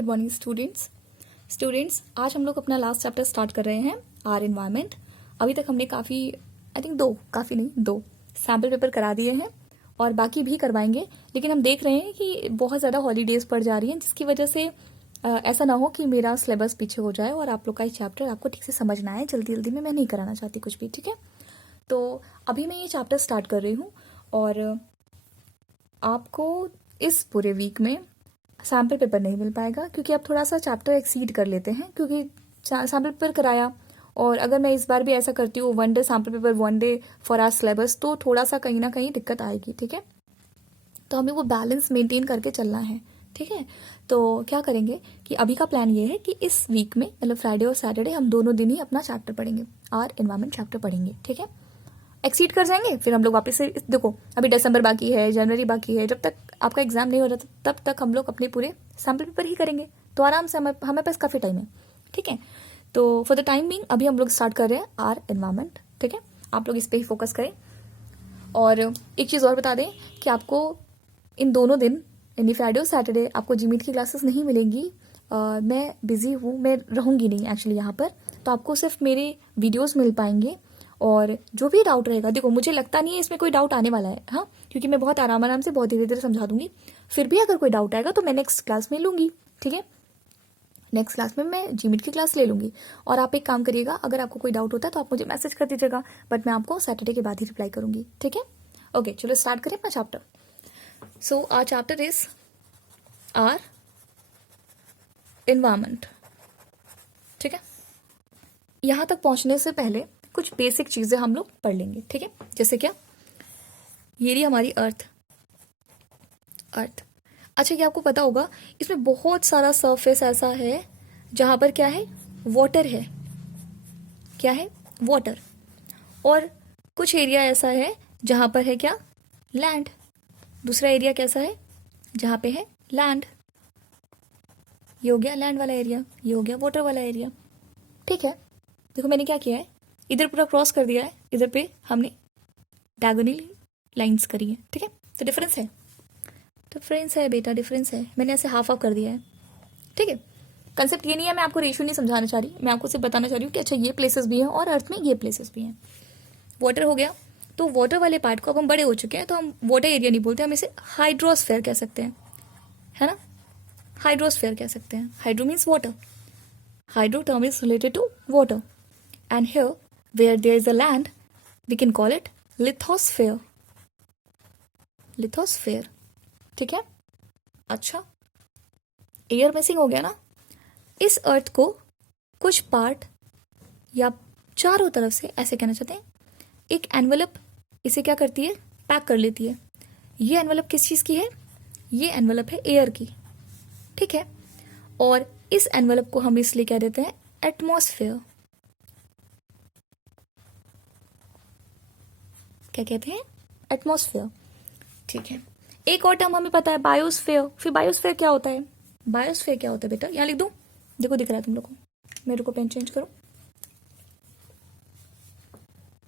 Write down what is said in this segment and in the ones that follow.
Good morning students आज हम लोग अपना लास्ट चैप्टर स्टार्ट कर रहे हैं आर एनवायरनमेंट। अभी तक हमने दो सैम्पल पेपर करा दिए हैं और बाकी भी करवाएंगे, लेकिन हम देख रहे हैं कि बहुत ज़्यादा हॉलीडेज पड़ जा रही हैं, जिसकी वजह से ऐसा ना हो कि मेरा सिलेबस पीछे हो जाए और आप लोग का ये चैप्टर आपको ठीक से समझ ना आए जल्दी जल्दी में। मैं नहीं कराना चाहती कुछ भी, ठीक है। तो अभी मैं ये चैप्टर स्टार्ट कर रही हूँ और आपको इस पूरे वीक में सैम्पल पेपर नहीं मिल पाएगा, क्योंकि आप थोड़ा सा चैप्टर एक्सीड कर लेते हैं, क्योंकि सैम्पल पेपर कराया और अगर मैं इस बार भी ऐसा करती हूँ 1 day sample paper 1 day for our syllabus, तो थोड़ा सा कहीं ना कहीं दिक्कत आएगी, ठीक है। तो हमें वो बैलेंस मेंटेन करके चलना है, ठीक है। तो क्या करेंगे कि अभी का प्लान ये है कि इस वीक में मतलब फ्राइडे और सैटरडे हम दोनों दिन ही अपना चैप्टर पढ़ेंगे, आर एनवायरनमेंट चैप्टर पढ़ेंगे, ठीक है। एक्सीड कर जाएंगे, फिर हम लोग वापस से देखो अभी दिसंबर बाकी है, जनवरी बाकी है, जब तक आपका एग्जाम नहीं हो रहा तब तक हम लोग अपने पूरे सैम्पल पेपर ही करेंगे, तो आराम से हमें पास काफ़ी टाइम है, ठीक है। तो फॉर द टाइम बीइंग अभी हम लोग स्टार्ट कर रहे हैं आर एनवायरनमेंट, ठीक है। आप लोग इस पर ही फोकस करें। और एक चीज़ और बता दें कि आपको इन दोनों दिन यानी फ्राइडे और सैटरडे आपको जीमीट की क्लासेस नहीं मिलेंगी। मैं बिजी हूँ, मैं रहूँगी नहीं एक्चुअली यहाँ पर, तो आपको सिर्फ मेरे वीडियोज़ मिल पाएंगे। और जो भी डाउट रहेगा, देखो मुझे लगता नहीं है इसमें कोई डाउट आने वाला है, हाँ, क्योंकि मैं बहुत आराम से बहुत धीरे धीरे समझा दूंगी। फिर भी अगर कोई डाउट आएगा तो मैं नेक्स्ट क्लास में लूंगी, ठीक है। नेक्स्ट क्लास में मैं जीमिट की क्लास ले लूंगी। और आप एक काम करिएगा, अगर आपको कोई डाउट होता है तो आप मुझे मैसेज कर दीजिएगा, बट मैं आपको सैटरडे के बाद ही रिप्लाई करूंगी, ठीक है। ओके, चलो स्टार्ट करें अपना chapter. So our chapter is our environment, ठीक है। यहां तक पहुंचने से पहले कुछ बेसिक चीजें हम लोग पढ़ लेंगे, ठीक है। जैसे क्या, ये रही हमारी अर्थ। अच्छा, क्या आपको पता होगा इसमें बहुत सारा सरफेस ऐसा है जहां पर क्या है, वाटर है। क्या है, वाटर। और कुछ एरिया ऐसा है जहां पर है क्या, लैंड। दूसरा एरिया कैसा है, जहां पे है लैंड। ये हो गया लैंड वाला एरिया, ये हो गया वाटर वाला एरिया, ठीक है। देखो मैंने क्या किया है, इधर पूरा क्रॉस कर दिया है, इधर पे हमने डायगोनल लाइंस करी है, ठीक है। तो डिफरेंस है बेटा, डिफरेंस है। मैंने ऐसे हाफ कर दिया है, ठीक है। कंसेप्ट ये नहीं है, मैं आपको रेशियो नहीं समझाना चाह रही, मैं आपको सिर्फ बताना चाह रही हूँ कि अच्छा ये प्लेसेस भी हैं और अर्थ में ये प्लेसेस भी हैं। वाटर हो गया, तो वाटर वाले पार्ट को अब हम बड़े हो चुके हैं, तो हम वाटर एरिया नहीं बोलते, हम इसे हाइड्रोस्फेयर कह सकते हैं, है ना। हाइड्रोस्फेयर कह सकते हैं। Hydro means water, hydro term is related to water, and here where there is a land we can call it lithosphere, ठीक है। अच्छा, एयर मिसिंग हो गया ना। इस अर्थ को कुछ पार्ट या चारों तरफ से ऐसे कहना चाहते हैं, एक एनवलप इसे क्या करती है, पैक कर लेती है। ये एनवलप किस चीज की है, ये एनवलप है एयर की, ठीक है। और इस एनवलप को हम इसलिए कह देते हैं एटमॉस्फेयर। क्या कहते हैं, एटमॉस्फेयर, ठीक है। एक और टर्म हमें पता है, बायोस्फेयर। फिर बायोस्फेयर क्या होता है, बायोस्फेयर क्या होता है बेटा, यहां लिख दूं, देखो दिख रहा है तुम लोग को, मेरे को पेन चेंज करो।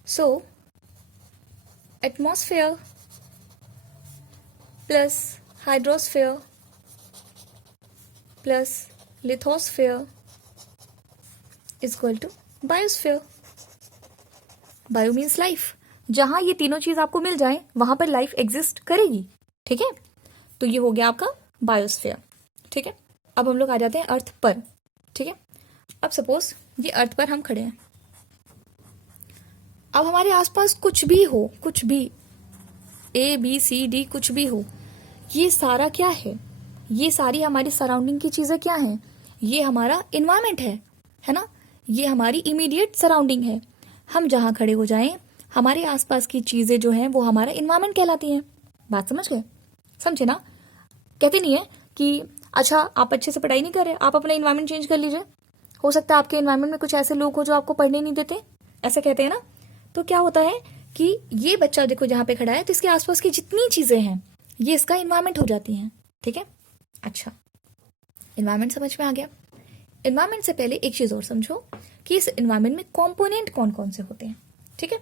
So atmosphere plus hydrosphere plus lithosphere is equal to biosphere. Bio means life, जहां ये तीनों चीज आपको मिल जाए वहां पर लाइफ एग्जिस्ट करेगी, ठीक है। तो ये हो गया आपका बायोस्फीयर, ठीक है। अब हम लोग आ जाते हैं अर्थ पर, ठीक है। अब सपोज ये अर्थ पर हम खड़े हैं, अब हमारे आसपास कुछ भी हो, कुछ भी ABCD कुछ भी हो, ये सारा क्या है, ये सारी हमारी सराउंडिंग की चीजें क्या हैं, ये हमारा इन्वायरमेंट है ना। ये हमारी इमीडिएट सराउंडिंग है। हम जहां खड़े हो जाएं, हमारे आसपास की चीजें जो हैं वो हमारा इन्वायरमेंट कहलाती हैं। बात समझ गए, समझे ना। कहते नहीं है कि अच्छा आप अच्छे से पढ़ाई नहीं कर रहे, आप अपना इन्वायरमेंट चेंज कर लीजिए, हो सकता है आपके इन्वायरमेंट में कुछ ऐसे लोग हो जो आपको पढ़ने नहीं देते, ऐसे कहते हैं ना। तो क्या होता है कि ये बच्चा देखो जहां पे खड़ा है, तो इसके आसपास की जितनी चीजें हैं ये इसका इन्वायरमेंट हो जाती हैं, ठीक है। अच्छा, इन्वायरमेंट समझ में आ गया। इन्वायरमेंट से पहले एक चीज और समझो कि इस इन्वायरमेंट में कॉम्पोनेंट कौन कौन से होते हैं, ठीक है।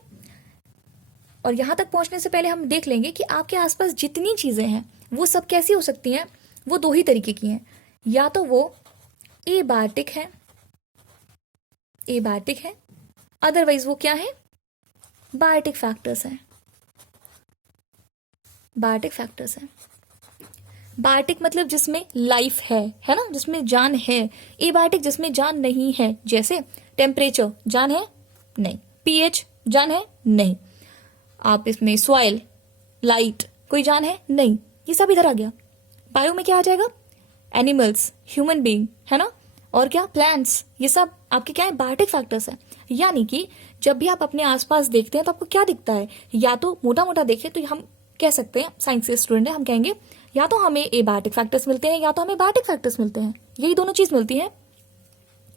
और यहां तक पहुंचने से पहले हम देख लेंगे कि आपके आसपास जितनी चीजें हैं वो सब कैसी हो सकती हैं। वो दो ही तरीके की हैं, या तो वो एबायोटिक है, एबायोटिक है, अदरवाइज वो क्या है, बायोटिक फैक्टर्स हैं, बायोटिक फैक्टर्स हैं। बायोटिक मतलब जिसमें लाइफ है ना, जिसमें जान है। एबायोटिक जिसमें जान नहीं है, जैसे टेम्परेचर जान है नहीं, पीएच जान है नहीं, आप इसमें सॉइल, लाइट, कोई जान है नहीं, ये सब इधर आ गया। बायो में क्या आ जाएगा, एनिमल्स, ह्यूमन बीइंग, है ना, और क्या, प्लांट्स, ये सब आपके क्या है, बायोटिक फैक्टर्स हैं। यानी कि जब भी आप अपने आसपास देखते हैं तो आपको क्या दिखता है, या तो मोटा मोटा देखें तो हम कह सकते हैं, साइंस के स्टूडेंट है, हम कहेंगे या तो हमें एबायोटिक फैक्टर्स मिलते हैं या तो हमें बायोटिक फैक्टर्स मिलते हैं, यही दोनों चीज मिलती है।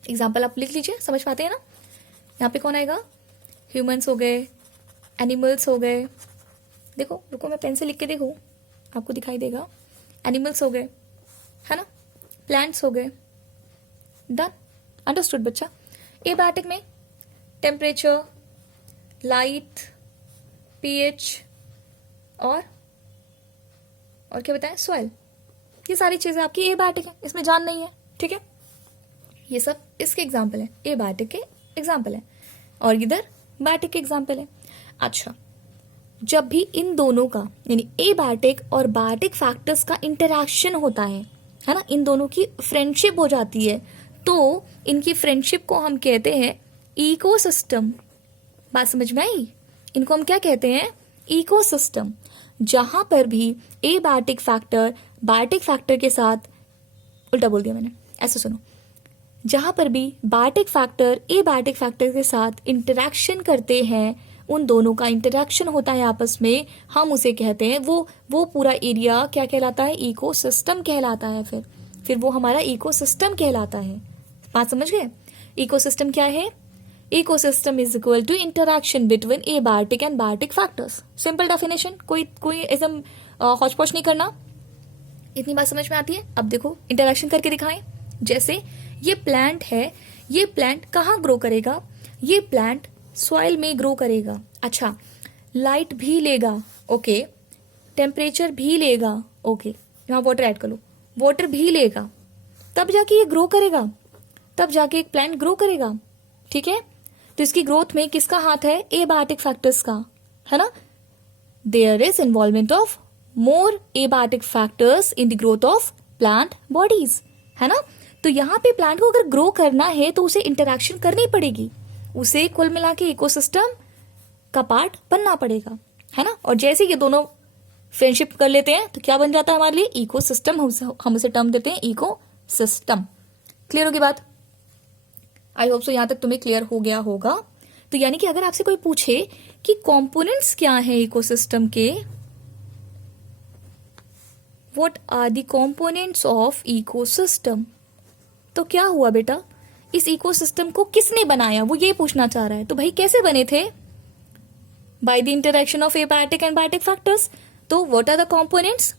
एग्जाम्पल आप लिख लीजिए, समझ पाते हैं ना। यहाँ पे कौन आएगा, ह्यूमंस हो गए, एनिमल्स हो गए, देखो रुको मैं पेन से लिख के देखूं, आपको दिखाई देगा, एनिमल्स हो गए, है ना, प्लांट्स हो गए, डन, अंडरस्टूड बच्चा। एबायोटिक में टेम्परेचर, लाइट, पीएच और क्या बताएं, सॉइल, ये सारी चीजें आपकी एबायोटिक है, इसमें जान नहीं है, ठीक है। ये सब इसके एग्जाम्पल है, एबायोटिक के एग्जाम्पल है, और इधर बायोटिक के एग्जाम्पल है। अच्छा, जब भी इन दोनों का यानी एबायोटिक और बायोटिक फैक्टर्स का इंटरैक्शन होता है ना, इन दोनों की फ्रेंडशिप हो जाती है, तो इनकी फ्रेंडशिप को हम कहते हैं इकोसिस्टम। बात समझ में आई, इनको हम क्या कहते हैं, इकोसिस्टम। जहां पर भी एबायोटिक फैक्टर बायोटिक फैक्टर के साथ, उल्टा बोल दिया मैंने, ऐसे सुनो, जहां पर भी बायोटिक फैक्टर एबायोटिक फैक्टर के साथ इंटरैक्शन करते हैं, उन दोनों का इंटरैक्शन होता है आपस में, हम उसे कहते हैं, वो पूरा एरिया क्या कहलाता है, इकोसिस्टम कहलाता है। फिर वो हमारा इकोसिस्टम कहलाता है। बात समझ गए, इकोसिस्टम क्या है, ecosystem is equal to interaction between abiotic and biotic factors. Simple definition, कोई एकदम हौच-पौच नहीं करना, इतनी बात समझ में आती है। अब देखो इंटरैक्शन करके दिखाएं, जैसे ये प्लांट है, ये प्लांट कहाँ ग्रो करेगा, ये प्लांट सॉइल में ग्रो करेगा। अच्छा, लाइट भी लेगा, ओके, टेम्परेचर भी लेगा, ओके, यहाँ वाटर ऐड कर लो, वाटर भी लेगा, तब जाके ये ग्रो करेगा, तब जाके एक प्लांट ग्रो करेगा, ठीक है। तो इसकी ग्रोथ में किसका हाथ है, एबायोटिक फैक्टर्स का, है ना। There is involvement of more abiotic factors in the growth of plant bodies, है ना। तो यहाँ पे प्लांट को अगर ग्रो करना है तो उसे इंटरैक्शन करनी पड़ेगी, उसे कुल मिला के इकोसिस्टम का पार्ट बनना पड़ेगा, है ना। और जैसे ये दोनों फ्रेंडशिप कर लेते हैं तो क्या बन जाता है हमारे लिए, इकोसिस्टम। हम उसे टर्म देते हैं इकोसिस्टम। क्लियर होगी बात, आई होप सो, यहां तक तुम्हें क्लियर हो गया होगा। तो यानी कि अगर आपसे कोई पूछे कि कंपोनेंट्स क्या है इकोसिस्टम के, what are the components of ecosystem, तो क्या हुआ बेटा, इस इकोसिस्टम को किसने बनाया, वो ये पूछना चाह रहा है। तो भाई कैसे बने थे, by the interaction of abiotic and biotic factors. तो what are the components,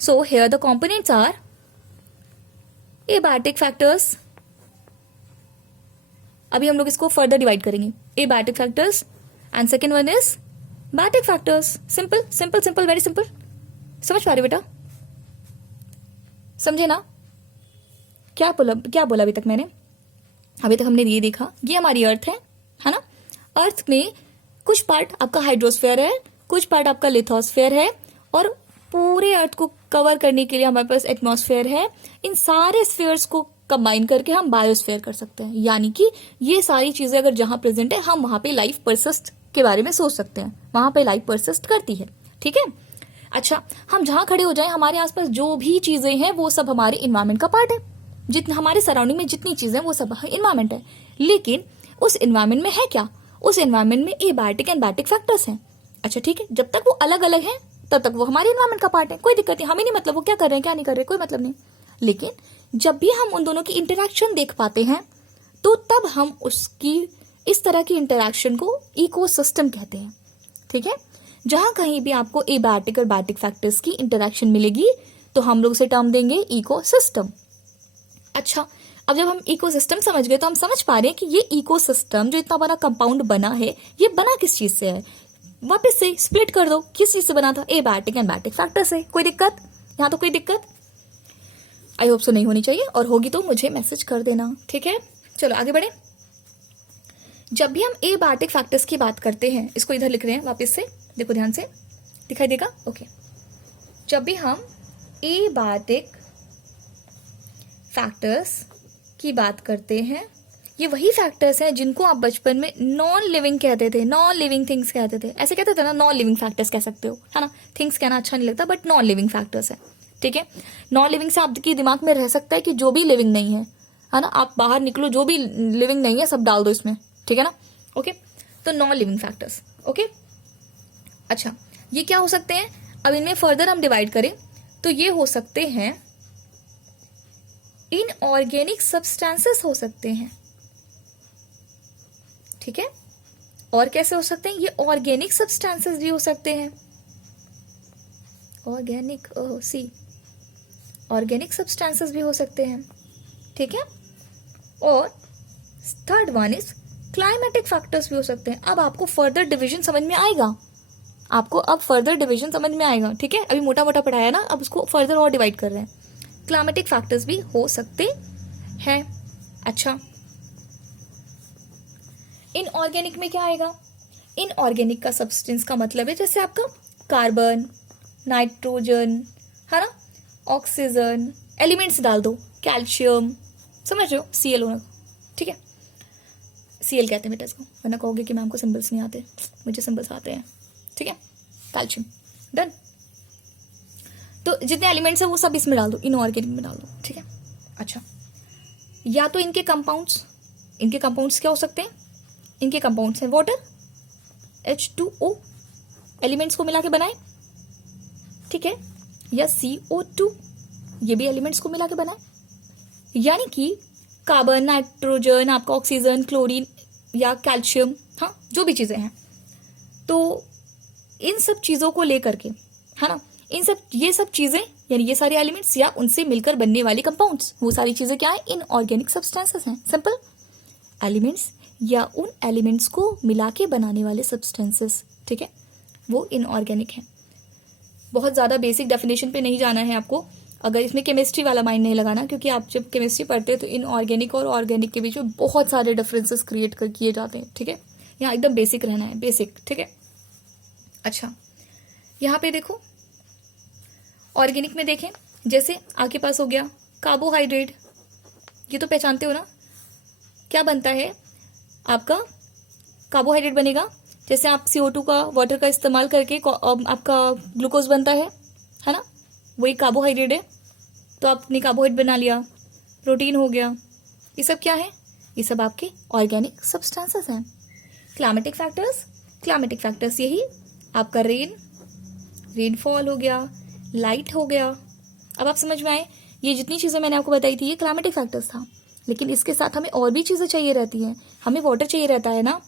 so here the components are abiotic factors. अभी हम लोग इसको फर्दर डिवाइड करेंगे, abiotic factors and second one is biotic factors. Simple simple simple, very simple. समझ पा रहे बेटा, समझे ना, क्या बोला अभी तक मैंने। अभी तक हमने ये देखा, ये हमारी अर्थ है ना। अर्थ में कुछ पार्ट आपका हाइड्रोस्फीयर है, कुछ पार्ट आपका लिथोस्फीयर है, और पूरे अर्थ को कवर करने के लिए हमारे पास एटमॉस्फेयर है। इन सारे स्फीयर्स को कंबाइन करके हम बायोस्फीयर कर सकते हैं। यानी कि ये सारी चीजें अगर जहां प्रेजेंट है, हम वहां पे लाइफ परसिस्ट के बारे में सोच सकते हैं, वहां पे लाइफ परसिस्ट करती है, ठीक है। अच्छा, हम जहां खड़े हो जाएं, हमारे आसपास जो भी चीजें हैं वो सब हमारे इन्वायरमेंट का पार्ट है। जितने हमारे सराउंडिंग में जितनी चीजें वो सब इन्वायरमेंट है। लेकिन उस इन्वायरमेंट में है क्या, उस इन्वायरमेंट में एबायोटिक एंड बायोटिक फैक्टर्स हैं। अच्छा ठीक है, जब तक वो अलग अलग हैं तब तक वो हमारे इन्वायरमेंट का पार्ट है, कोई दिक्कत नहीं, हमें नहीं मतलब वो क्या कर रहे हैं क्या नहीं कर रहे, कोई मतलब नहीं। लेकिन जब भी हम उन दोनों की इंटरैक्शन देख पाते हैं तो तब हम उसकी इस तरह की इंटरैक्शन को इकोसिस्टम कहते हैं, ठीक है। जहां कहीं भी आपको एबायोटिक और बायोटिक फैक्टर्स की इंटरैक्शन मिलेगी तो हम लोग उसे टर्म देंगे इकोसिस्टम। अच्छा, अब जब हम इकोसिस्टम समझ गए तो हम समझ पा रहे हैं कि ये इकोसिस्टम जो इतना बड़ा कंपाउंड बना है, ये बना किस चीज से है। वापस से स्प्लिट कर दो, किस चीज से बना था, एबायोटिक एंड बायोटिक फैक्टर से। कोई दिक्कत यहाँ, तो कोई दिक्कत। आई होप सो नहीं होनी चाहिए, और होगी तो मुझे मैसेज कर देना, ठीक है। चलो आगे बढ़े। जब भी हम एबार्टिक फैक्टर्स की बात करते हैं, इसको इधर लिख रहे हैं वापस से, देखो ध्यान से, दिखाई देगा, ओके। जब भी हम एबार्टिक फैक्टर्स की बात करते हैं, ये वही फैक्टर्स हैं जिनको आप बचपन में नॉन लिविंग कहते थे, नॉन लिविंग थिंग्स कहते थे, ऐसे कहते थे ना, नॉन लिविंग फैक्टर्स कह सकते हो, है ना। थिंग्स कहना अच्छा नहीं लगता, बट नॉन लिविंग फैक्टर्स है, ठीक है। नॉन लिविंग से आपके दिमाग में रह सकता है कि जो भी लिविंग नहीं है ना, आप बाहर निकलो, जो भी लिविंग नहीं है सब डाल दो इसमें, ठीक है ना, ओके। तो नॉन लिविंग फैक्टर्स, ओके। अच्छा, ये क्या हो सकते हैं, अब इनमें फर्दर हम डिवाइड करें तो ये हो सकते हैं इनऑर्गेनिक सब्सटेंसेस हो सकते हैं, ठीक है। और कैसे हो सकते हैं, ये ऑर्गेनिक सब्सटेंसेस भी हो सकते हैं, ऑर्गेनिक, सी, ऑर्गेनिक सब्सटेंसेस भी हो सकते हैं, ठीक है। और third one is climatic factors भी हो सकते हैं। अब आपको फर्दर डिवीजन समझ में आएगा, आपको अब फर्दर डिवीजन समझ में आएगा, ठीक है। अभी मोटा मोटा पढ़ाया ना, अब उसको फर्दर और डिवाइड कर रहे हैं। क्लाइमेटिक फैक्टर्स भी हो सकते हैं। अच्छा, इनऑर्गेनिक में क्या आएगा, इनऑर्गेनिक का सब्सटेंस का मतलब है जैसे आपका कार्बन, नाइट्रोजन, है ना, ऑक्सीजन, एलिमेंट्स डाल दो, कैल्शियम, समझ रहे हो, Cl होना, ठीक है। Cl कहते हैं बेटा इसको, वरना कहोगे कि मैम को सिंबल्स नहीं आते, मुझे सिंबल्स आते हैं, ठीक है। Calcium, done. तो जितने एलिमेंट्स है वो सब इसमें डाल दो, इनऑर्गेनिक में डाल दो, ठीक है। अच्छा, या तो इनके कंपाउंड्स क्या हो सकते हैं, इनके कंपाउंड्स हैं वाटर, H2O, एलिमेंट्स को मिला के बनाए, ठीक है, या CO2, ये भी एलिमेंट्स को मिला के बनाए, यानी कि कार्बन, नाइट्रोजन, आपका ऑक्सीजन, क्लोरीन या कैल्शियम, हाँ, जो भी चीजें हैं, तो इन सब चीजों को लेकर के, है ना, ये सब चीजें, यानी ये सारे एलिमेंट्स या उनसे मिलकर बनने वाली कंपाउंड्स, वो सारी चीजें क्या है, इनऑर्गेनिक सब्सटेंसेस हैं। सिंपल, एलिमेंट्स या उन एलिमेंट्स को मिला के बनाने वाले सब्सटेंसेस, ठीक है, वो इनऑर्गेनिक है। बहुत ज़्यादा बेसिक डेफिनेशन पे नहीं जाना है आपको, अगर इसमें केमिस्ट्री वाला माइंड नहीं लगाना, क्योंकि आप जब केमिस्ट्री पढ़ते हैं तो इनऑर्गेनिक और ऑर्गेनिक के बीच में बहुत सारे डिफरेंसेस क्रिएट कर किए जाते हैं, ठीक है। यहाँ एकदम बेसिक रहना है, बेसिक, ठीक है। अच्छा, यहाँ पे देखो, ऑर्गेनिक में देखें, जैसे आपके पास हो गया कार्बोहाइड्रेट, ये तो पहचानते हो ना, क्या बनता है आपका, कार्बोहाइड्रेट बनेगा, जैसे आप CO2 का, वाटर का इस्तेमाल करके आपका ग्लूकोज बनता है ना, वही कार्बोहाइड्रेट है। तो आपने कार्बोहाइड्रेट बना लिया, प्रोटीन हो गया, ये सब क्या है, ये सब आपके ऑर्गेनिक सब्सटेंसेस हैं। क्लाइमेटिक फैक्टर्स यही आपका रेनफॉल हो गया, लाइट हो गया। अब आप समझ में आए, ये जितनी चीज़ें मैंने आपको बताई थी ये क्लाइमेटिक फैक्टर्स था, लेकिन इसके साथ हमें और भी चीज़ें चाहिए रहती हैं, हमें वाटर चाहिए रहता है ना,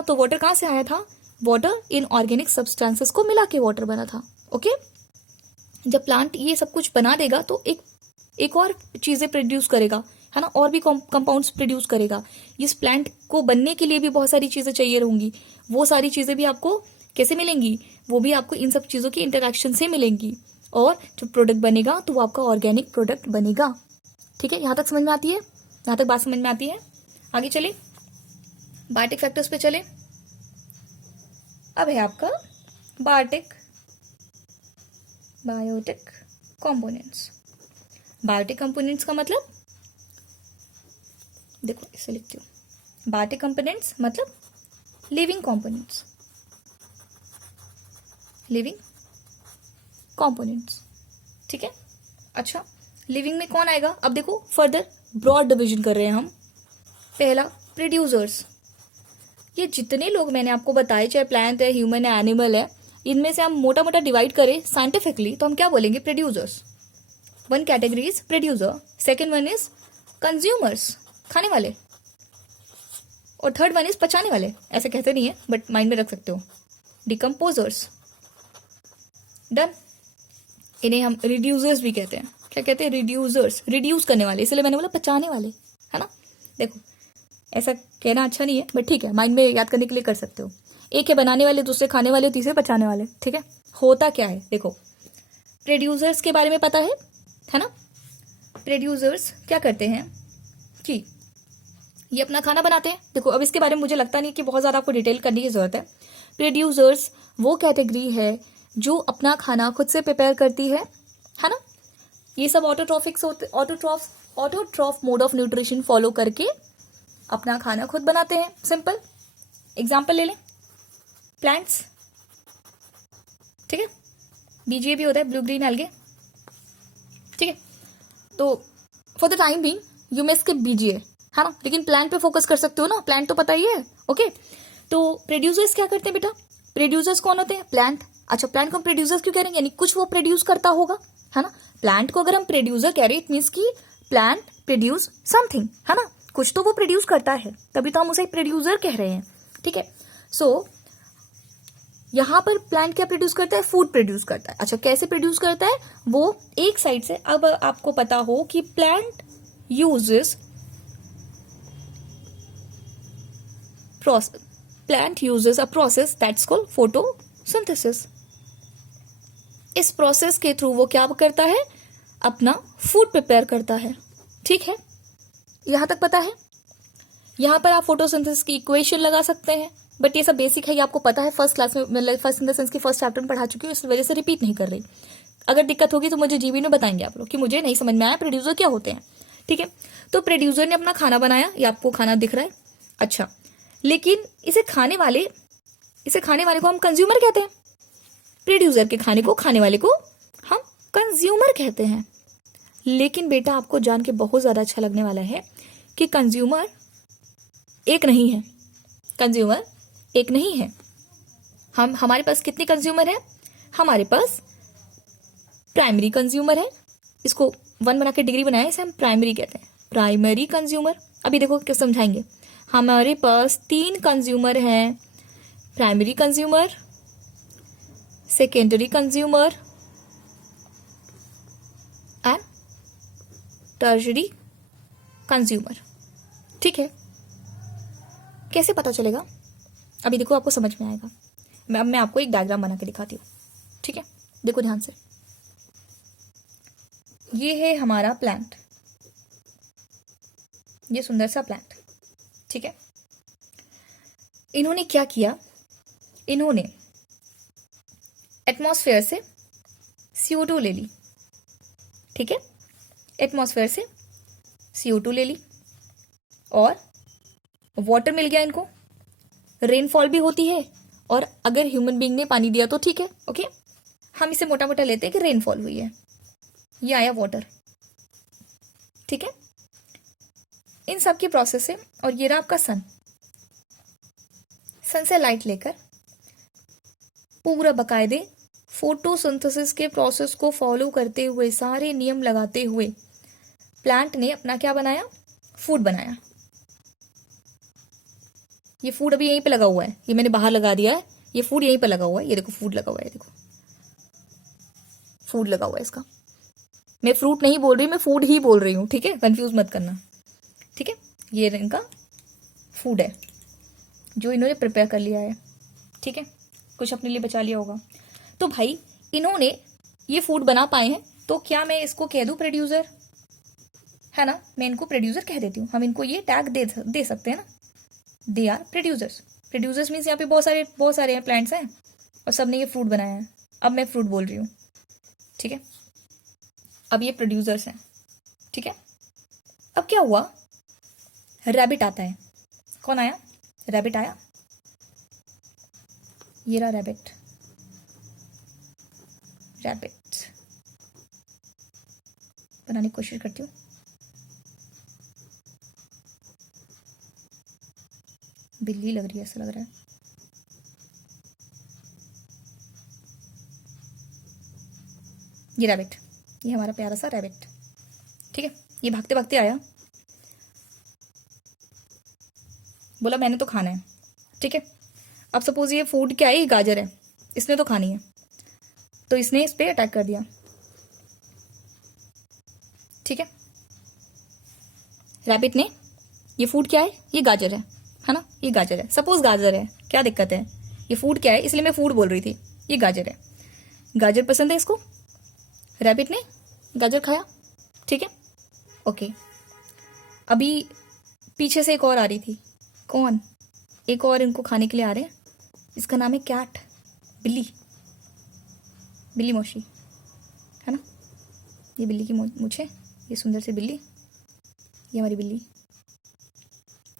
तो वाटर कहाँ से आया था, वाटर इन ऑर्गेनिक सब्सटेंसेस को मिला के वाटर बना था, ओके। जब प्लांट ये सब कुछ बना देगा तो एक और चीज़ें प्रोड्यूस करेगा, है ना, और भी कंपाउंड्स प्रोड्यूस करेगा। इस प्लांट को बनने के लिए भी बहुत सारी चीज़ें चाहिए रहेंगी, वो सारी चीज़ें भी आपको कैसे मिलेंगी, वो भी आपको इन सब चीज़ों की इंटरेक्शन से मिलेंगी, और जो प्रोडक्ट बनेगा तो वो आपका ऑर्गेनिक प्रोडक्ट बनेगा, ठीक है। यहाँ तक समझ में आती है, यहाँ तक बात समझ में आती है। आगे चले, बायोटिक फैक्टर्स पे चले। अब है आपका बायोटिक कंपोनेंट्स। बायोटिक कंपोनेंट्स का मतलब, देखो इसे लिखती हूँ, बायोटिक कंपोनेंट्स मतलब लिविंग कंपोनेंट्स, ठीक है। अच्छा, लिविंग में कौन आएगा, अब देखो फर्दर ब्रॉड डिवीजन कर रहे हैं हम। पहला, प्रोड्यूसर्स, ये जितने लोग मैंने आपको बताए, चाहे प्लांट है, ह्यूमन है, एनिमल है, इनमें से हम मोटा मोटा डिवाइड करें साइंटिफिकली तो हम क्या बोलेंगे, producers. One category is producer, second one is consumers, खाने वाले, और थर्ड वन इज पचाने वाले, ऐसे कहते नहीं है बट माइंड में रख सकते हो, डिकम्पोजर्स, डन। इन्हें हम रिड्यूसर्स भी कहते हैं, क्या कहते हैं, रिड्यूसर्स, रिड्यूस करने वाले, इसलिए मैंने बोला पचाने वाले, है ना। देखो ऐसा कहना अच्छा नहीं है बट ठीक है, माइंड में याद करने के लिए कर सकते हो। एक है बनाने वाले, दूसरे खाने वाले, तीसरे पचाने वाले, ठीक है। होता क्या है, देखो प्रोड्यूसर्स के बारे में पता है ना, प्रोड्यूसर्स क्या करते हैं कि ये अपना खाना बनाते हैं। देखो अब इसके बारे में मुझे लगता नहीं कि बहुत ज़्यादा आपको डिटेल करने की ज़रूरत है। प्रोड्यूसर्स वो कैटेगरी है जो अपना खाना खुद से प्रिपेयर करती है ना। ये सब ऑटोट्रॉफिक्स होते, autotroph mode of nutrition follow करके अपना खाना खुद बनाते हैं। सिंपल एग्जाम्पल ले लें, प्लांट्स, ठीक है, बीजीए भी होता है, ब्लू ग्रीन एल्गे, ठीक है। तो for the time being you may skip BGA, है ना, लेकिन प्लांट पे फोकस कर सकते हो ना, प्लांट तो पता ही है। ओके, तो प्रोड्यूसर्स क्या करते हैं बेटा, प्रोड्यूसर्स कौन होते हैं, प्लांट। अच्छा, प्लांट को हम प्रोड्यूसर्स क्यों कह रहे हैं, यानी कुछ वो प्रोड्यूस करता होगा, है ना। प्लांट को अगर हम प्रोड्यूसर कह रहे हैं, इट मीन्स की प्लांट प्रोड्यूस समथिंग, है ना, कुछ तो वो प्रोड्यूस करता है, तभी तो हम उसे प्रोड्यूसर कह रहे हैं, ठीक है। सो यहां पर प्लांट क्या प्रोड्यूस करता है, फूड प्रोड्यूस करता है। अच्छा, कैसे प्रोड्यूस करता है वो, एक साइड से, अब आपको पता हो कि plant uses a process that's called photosynthesis। इस प्रोसेस के थ्रू वो क्या करता है, अपना फूड प्रिपेयर करता है, ठीक है। यहां तक पता है। यहां पर आप फोटोसिंथेसिस की इक्वेशन लगा सकते हैं, बट ये सब बेसिक है, ये आपको पता है, फर्स्ट क्लास में, मतलब फर्स्ट इन द सेंस की फर्स्ट चैप्टर में पढ़ा चुकी हूँ, इस वजह से रिपीट नहीं कर रही। अगर दिक्कत होगी तो मुझे जीबी में बताएंगे आप लोग कि मुझे नहीं समझ में आया प्रोड्यूसर क्या होते हैं, ठीक है। तो प्रोड्यूसर ने अपना खाना बनाया, ये आपको खाना दिख रहा है। अच्छा, लेकिन इसे खाने वाले को हम कंज्यूमर कहते हैं। प्रोड्यूसर के खाने को हम कंज्यूमर कहते हैं। लेकिन बेटा आपको जान के बहुत ज्यादा अच्छा लगने वाला है कि कंज्यूमर एक नहीं है। हमारे पास कितने कंज्यूमर है, हमारे पास प्राइमरी कंज्यूमर है, इसको 1 बना के डिग्री बनाया, इसे हम प्राइमरी कहते हैं, प्राइमरी कंज्यूमर। अभी देखो क्या समझाएंगे। हमारे पास 3 कंज्यूमर हैं, primary consumer, secondary consumer and tertiary consumer, ठीक है। कैसे पता चलेगा, अभी देखो आपको समझ में आएगा। मैं आपको एक डायग्राम बना के दिखाती हूँ, ठीक है। देखो ध्यान से, ये है हमारा प्लांट, ये सुंदर सा प्लांट, ठीक है। इन्होंने क्या किया, इन्होंने एटमॉस्फेयर से CO2 ले ली, ठीक है, एटमॉस्फेयर से CO2 ले ली, और वाटर मिल गया इनको, रेनफॉल भी होती है, और अगर ह्यूमन बीइंग ने पानी दिया तो ठीक है, ओके। हम इसे मोटा मोटा लेते हैं कि रेनफॉल हुई है, ये आया वाटर, ठीक है। इन सब की प्रोसेस से, और ये रहा आपका सन से लाइट लेकर पूरा बकायदे फोटोसिंथेसिस के प्रोसेस को फॉलो करते हुए, सारे नियम लगाते हुए प्लांट ने अपना क्या बनाया, फूड बनाया। ये फूड अभी यहीं पे लगा हुआ है, ये मैंने बाहर लगा दिया है, ये फूड यहीं पे लगा हुआ है, ये देखो फूड लगा हुआ है, देखो फूड लगा हुआ है इसका। मैं फ्रूट नहीं बोल रही, मैं फूड ही बोल रही हूँ, ठीक है, कंफ्यूज मत करना, ठीक है। ये इनका फूड है जो इन्होंने प्रिपेयर कर लिया है, ठीक है, कुछ अपने लिए बचा लिया होगा। तो भाई इन्होंने ये फूड बना पाए हैं, तो क्या मैं इसको कह दूं प्रोड्यूसर, है ना, मैं इनको प्रोड्यूसर कह देती हूँ, हम इनको ये टैग दे सकते हैं ना, they are producers. Producers means यहाँ पे बहुत सारे हैं, प्लांट्स हैं, और सबने ये फ्रूट बनाया है। अब मैं फ्रूट बोल रही हूँ, ठीक है, अब ये प्रोड्यूसर्स हैं, ठीक है। अब क्या हुआ, रैबिट आता है, कौन आया, रैबिट आया, ये रहा रैबिट, बनाने की कोशिश करती हूँ। बिल्ली लग रही है, ऐसा लग रहा है। ये रैबिट, ये हमारा प्यारा सा रैबिट, ठीक है। ये भागते भागते आया, बोला मैंने तो खाना है, ठीक है। अब सपोज ये फूड क्या है, ये गाजर है, इसने तो खानी है, तो इसने इस पे अटैक कर दिया, ठीक है। रैबिट ने, ये फूड क्या है, ये गाजर है ना, ये गाजर है, सपोज गाजर है, क्या दिक्कत है, ये फूड क्या है, इसलिए मैं फूड बोल रही थी, ये गाजर है, गाजर पसंद है इसको, रैबिट ने गाजर खाया, ठीक है। ओके, अभी पीछे से एक और आ रही थी। कौन? एक और इनको खाने के लिए आ रहे हैं। इसका नाम है कैट, बिल्ली, बिल्ली मौसी, है ना। ये बिल्ली की मूंछ है, ये सुंदर सी बिल्ली, ये हमारी बिल्ली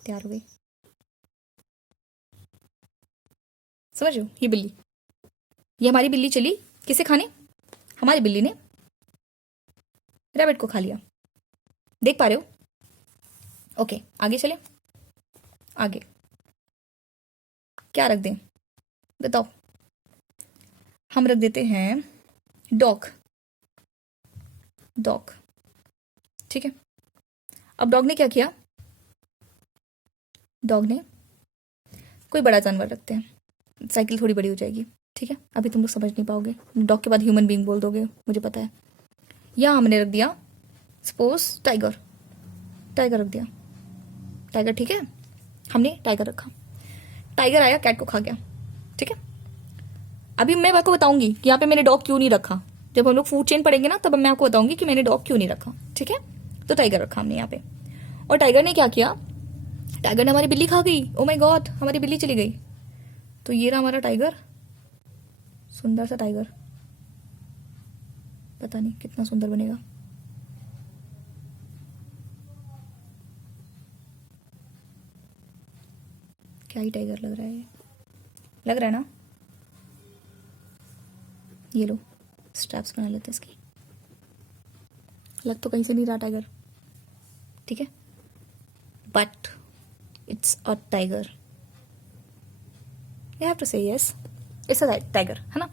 तैयार हो गई। समझ रहे हो? ये बिल्ली, ये हमारी बिल्ली चली किसे खाने? हमारी बिल्ली ने रैबिट को खा लिया। देख पा रहे हो? ओके, आगे चले। आगे क्या रख दें बताओ? हम रख देते हैं डॉग। डॉग, ठीक है। अब डॉग ने क्या किया? डॉग ने कोई बड़ा जानवर रखते हैं, साइकिल थोड़ी बड़ी हो जाएगी, ठीक है। अभी तुम लोग समझ नहीं पाओगे, डॉग के बाद ह्यूमन बीइंग बोल दोगे, मुझे पता है। यहाँ हमने रख दिया सपोज टाइगर। टाइगर रख दिया, टाइगर, ठीक है। हमने टाइगर रखा, टाइगर आया कैट को खा गया, ठीक है। अभी मैं आपको बताऊंगी कि यहाँ पे मैंने डॉग क्यों नहीं रखा। जब हम लोग फूड चेन पढ़ेंगे ना, तब मैं आपको बताऊंगी कि मैंने डॉग क्यों नहीं रखा, ठीक है। तो टाइगर रखा हमने यहाँ पे, और टाइगर ने क्या किया? टाइगर ने हमारी बिल्ली खा गई। ओ माय गॉड, हमारी बिल्ली चली गई। तो ये रहा हमारा टाइगर, सुंदर सा टाइगर, पता नहीं कितना सुंदर बनेगा। क्या ही टाइगर लग रहा है ये, लग रहा है ना। ये लो स्ट्रैप्स बना लेते हैं इसकी, लग तो कहीं से नहीं रहा टाइगर, ठीक है। But it's a tiger, you have to say yes, it's a tiger, है ना।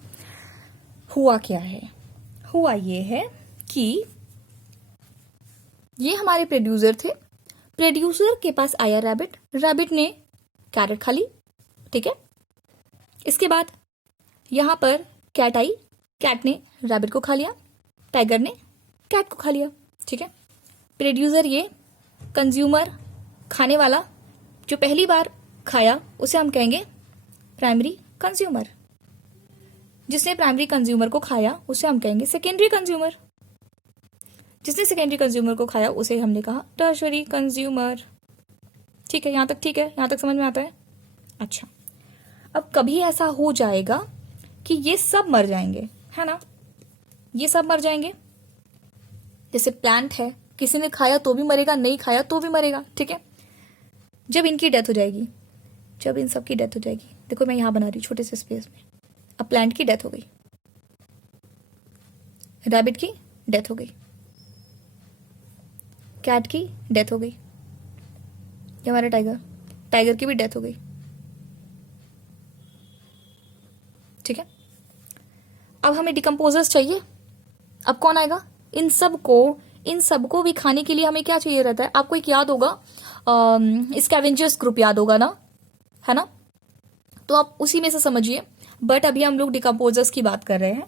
हुआ क्या है? हुआ ये है कि ये हमारे प्रोड्यूसर थे। प्रोड्यूसर के पास आया रैबिट, रैबिट ने कैरेट खा ली, ठीक है। इसके बाद यहां पर कैट आई, कैट ने रैबिट को खा लिया, टाइगर ने कैट को खा लिया, ठीक है। प्रोड्यूसर ये कंज्यूमर, खाने वाला, जो पहली बार खाया उसे हम कहेंगे प्राइमरी कंज्यूमर। जिसने प्राइमरी कंज्यूमर को खाया उसे हम कहेंगे सेकेंडरी कंज्यूमर। जिसने सेकेंडरी कंज्यूमर को खाया उसे हमने कहा टर्शरी कंज्यूमर, ठीक है। यहां तक ठीक है? यहां तक समझ में आता है? अच्छा, अब कभी ऐसा हो जाएगा कि ये सब मर जाएंगे, है ना। ये सब मर जाएंगे, जैसे प्लांट है, किसी ने खाया तो भी मरेगा, नहीं खाया तो भी मरेगा, ठीक है। जब इनकी डेथ हो जाएगी, जब इन सब की डेथ हो जाएगी, देखो मैं यहां बना रही हूं छोटे से स्पेस में। अब प्लांट की डेथ हो गई, रैबिट की डेथ हो गई, कैट की डेथ हो गई, ये हमारा टाइगर, टाइगर की भी डेथ हो गई, ठीक है। अब हमें डिकम्पोजर्स चाहिए। अब कौन आएगा? इन सबको भी खाने के लिए हमें क्या चाहिए रहता है? आपको एक याद होगा, स्कैवेंजर्स ग्रुप याद होगा ना, है ना। तो आप उसी में से समझिए। बट अभी हम लोग डिकम्पोजर्स की बात कर रहे हैं,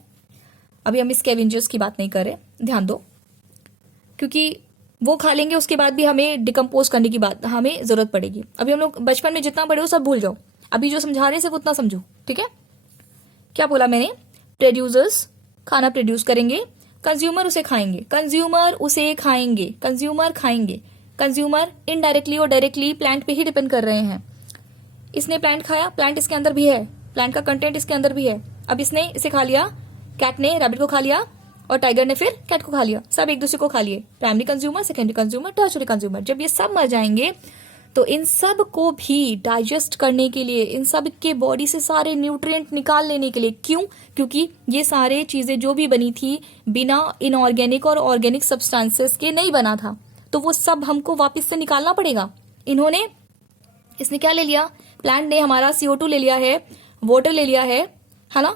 अभी हम स्कैवेंजर्स की बात नहीं कर रहे, ध्यान दो। क्योंकि वो खा लेंगे, उसके बाद भी हमें डिकम्पोज करने की बात हमें जरूरत पड़ेगी। अभी हम लोग बचपन में जितना पढ़े हो सब भूल जाओ, अभी जो समझा रहे हैं सिर्फ उतना समझो, ठीक है। क्या बोला मैंने? प्रोड्यूसर्स खाना प्रोड्यूस करेंगे, कंज्यूमर उसे खाएंगे, कंज्यूमर उसे खाएंगे, कंज्यूमर खाएंगे। कंज्यूमर इनडायरेक्टली और डायरेक्टली प्लांट पे ही डिपेंड कर रहे हैं। इसने प्लांट खाया, प्लांट इसके अंदर भी है, प्लांट का कंटेंट इसके अंदर भी है। अब इसने इसे खा लिया, कैट ने रैबिट को खा लिया, और टाइगर ने फिर कैट को खा लिया, सब एक दूसरे को खा लिए। Primary consumer, secondary consumer, tertiary consumer. जब ये सब मर जाएंगे तो इन सब को भी डाइजेस्ट करने के लिए, इन सब के बॉडी से सारे न्यूट्रिएंट निकाल लेने के लिए, क्यों? क्योंकि ये सारे चीजें जो भी बनी थी बिना इनऑर्गेनिक और ऑर्गेनिक सब्सटेंसेस के नहीं बना था, तो वो सब हमको वापस से निकालना पड़ेगा। इसने क्या ले लिया? प्लांट ने हमारा CO2 ले लिया है, वाटर ले लिया है ना,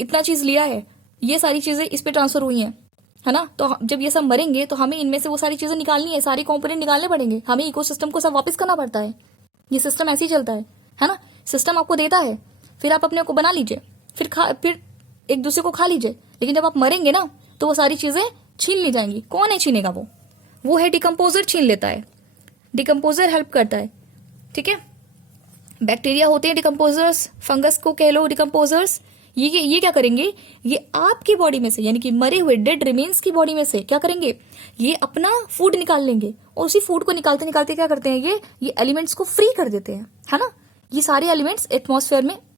इतना चीज लिया है, ये सारी चीजें इस पे ट्रांसफर हुई हैं, है ना। तो जब ये सब मरेंगे तो हमें इनमें से वो सारी चीजें निकालनी है, सारे कंपोनेंट निकालने पड़ेंगे, हमें इकोसिस्टम को सब वापस करना पड़ता है। ये सिस्टम ऐसे ही चलता है ना। सिस्टम आपको देता है, फिर आप अपने को बना लीजिए, फिर एक दूसरे को खा लीजिए, लेकिन जब आप मरेंगे ना तो वो सारी चीजें छीन ली जाएंगी। कौन है छीनेगा? वो है डिकम्पोजर, छीन लेता है। डिकम्पोजर हेल्प करता है, ठीक है। बैक्टीरिया होते हैं डिकम्पोजर्स, फंगस को कह लो डिकम्पोजर्स, ये क्या करेंगे, ये आपकी बॉडी में से यानी कि मरे हुए डेड रिमेन्स की बॉडी में से क्या करेंगे, ये अपना फूड निकाल लेंगे और उसी फूड को निकालते निकालते क्या करते हैं, ये एलिमेंट्स को फ्री कर देते हैं, है ना। ये सारे एलिमेंट्स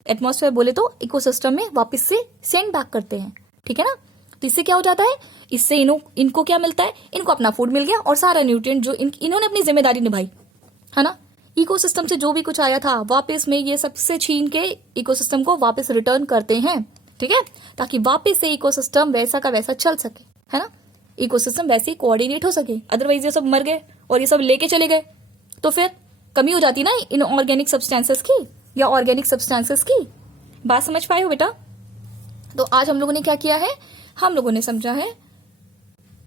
एटमॉस्फेयर बोले तो इकोसिस्टम में वापस से सेंड बैक करते हैं, ठीक है ना। तो इससे क्या हो जाता है, इससे इनको क्या मिलता है, इनको अपना फूड मिल गया और सारा न्यूट्रिएंट जो इन्होंने अपनी जिम्मेदारी निभाई, है ना। इकोसिस्टम से जो भी कुछ आया था वापस में ये सबसे छीन के इकोसिस्टम को वापस रिटर्न करते हैं, ठीक है, ताकि वापस से इकोसिस्टम वैसा का वैसा चल सके, है ना। इकोसिस्टम वैसे ही कोऑर्डिनेट हो सके, अदरवाइज ये सब मर गए और ये सब लेके चले गए तो फिर कमी हो जाती ना इन ऑर्गेनिक सब्सटेंसेस की या ऑर्गेनिक सब्सटेंसेस की। बात समझ पाए हो बेटा। तो आज हम लोगों ने क्या किया है, हम लोगों ने समझा है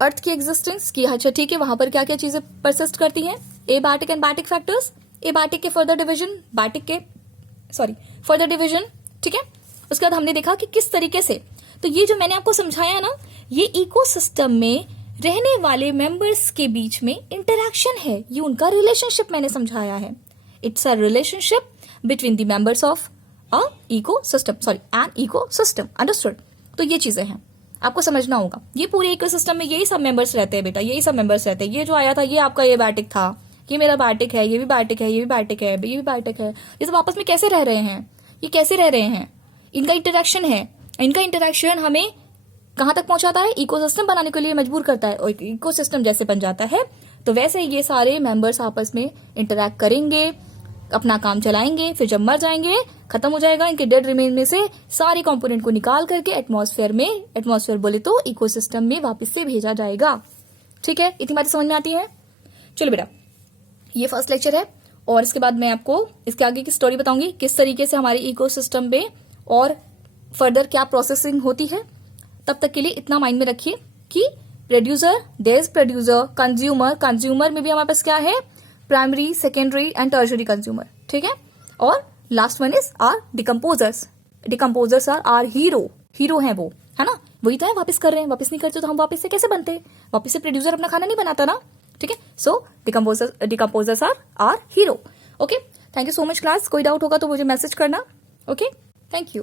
अर्थ की एग्जिस्टेंस की, अच्छा ठीक है, वहां पर क्या क्या चीजें परसिस्ट करती हैं, abiotic and biotic factors, abiotic के फर्दर डिवीजन, बायोटिक के फर्दर डिवीजन, ठीक है। उसके बाद हमने देखा कि किस तरीके से, तो ये जो मैंने आपको समझाया ना, ये इकोसिस्टम में रहने वाले मेंबर्स के बीच में इंटरैक्शन है, ये उनका रिलेशनशिप मैंने समझाया है। It's a relationship between the members of a ecosystem an ecosystem, understood. तो ये चीजें हैं, आपको समझना होगा। ये पूरे इकोसिस्टम में यही सब मेंबर्स रहते हैं बेटा, यही सब मेंबर्स रहते हैं। ये जो आया था ये आपका एबायोटिक था, ये मेरा बायोटिक है, ये भी बायोटिक है, ये भी बायोटिक है, ये भी बायोटिक है। ये सब आपस में कैसे रह रहे हैं, ये कैसे रह रहे हैं, इनका इंटरेक्शन है। इनका इंटरेक्शन हमें कहां तक पहुंचाता है, इकोसिस्टम बनाने के लिए मजबूर करता है, और इकोसिस्टम जैसे बन जाता है तो वैसे ये सारे मेंबर्स आपस में इंटरैक्ट करेंगे, अपना काम चलाएंगे, फिर जब मर जाएंगे, खत्म हो जाएगा, इनके डेड रिमेन में से सारे कंपोनेंट को निकाल करके एटमॉस्फेयर बोले तो इकोसिस्टम में वापस से भेजा जाएगा, ठीक है। इतनी बातें समझ में आती है। चलो बेटा, ये फर्स्ट लेक्चर है और इसके बाद मैं आपको इसके आगे की स्टोरी बताऊंगी, किस तरीके से हमारे इकोसिस्टम में और फर्दर क्या प्रोसेसिंग होती है। तब तक के लिए इतना माइंड में रखिए कि producer, there is producer, consumer में भी हमारे पास क्या है, primary, secondary and tertiary consumer, ठीक है। और last one is our decomposers are our hero हैं वो, है ना। वही तो है, वापस कर रहे हैं, वापस नहीं करते तो हम वापस से कैसे बनते, वापस से प्रोड्यूसर अपना खाना नहीं बनाता ना, ठीक है। So decomposers are hero. Okay, thank you so much class. कोई डाउट होगा तो मुझे मैसेज करना। Okay, thank you.